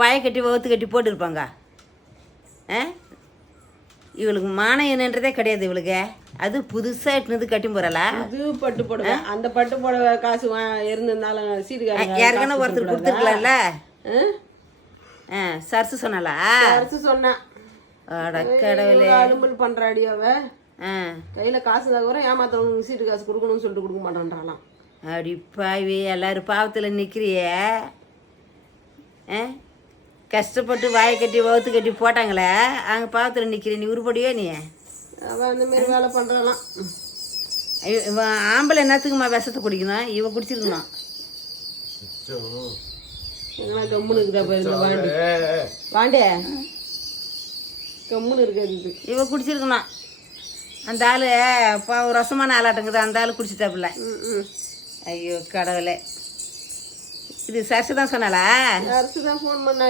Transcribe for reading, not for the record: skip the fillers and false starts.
வாயை கட்டி வகுத்து கட்டி போட்டுருப்பாங்க. இவளுக்கு மானம் என்னன்றதே கிடையாது இவளுக்கு. அது புதுசாக இட்டுனது கட்டி போகிறலா. அது பட்டு போடுவேன். அந்த பட்டு போட காசு இருந்திருந்தாலும் சீட்டுக்காரங்க யாருக்கான ஒருத்தர் கொடுத்துருக்கலாம்ல. சர்ச்சு சொன்னாலா? சர்ச்சு சொன்னான். கடவுளே அலும்பல் பண்ணுறாடி அவ. கையில் காசு தான் கூட ஏமாத்தவங்களுக்கு சீட்டு காசு கொடுக்கணும்னு சொல்லிட்டு கொடுக்க மாட்டேன்றாலாம். அப்படி பாவி எல்லாரும் பாவத்தில் நிற்கிறிய. கஷ்டப்பட்டு வாயை கட்டி வகுத்து கட்டி போட்டாங்களே, அங்கே பாவத்தில் நிற்கிற நீ உருப்படியோ நீ? அவன் அந்த மாதிரி வேலை பண்ணுறலாம். இவன் ஆம்பளை என்னத்துக்குமா விஷத்தை குடிக்கணும்? இவன் குடிச்சிருக்கணும். எங்கன்னா கம்முன்னு இருக்குதா பாருங்க வாண்டி. வாண்டே கம்முன்னு இருக்காது. இவன் குடிச்சிருக்கணும். அந்த ஆள் இப்போ ரசமான ஆளாட்டங்குது. அந்த ஆள் குடிச்சிட்டாப்புல. ஐயோ கடவுளே. இது சர்ச்சு தான் சொன்னாலா? சர்ச்சு தான் ஃபோன் பண்ண.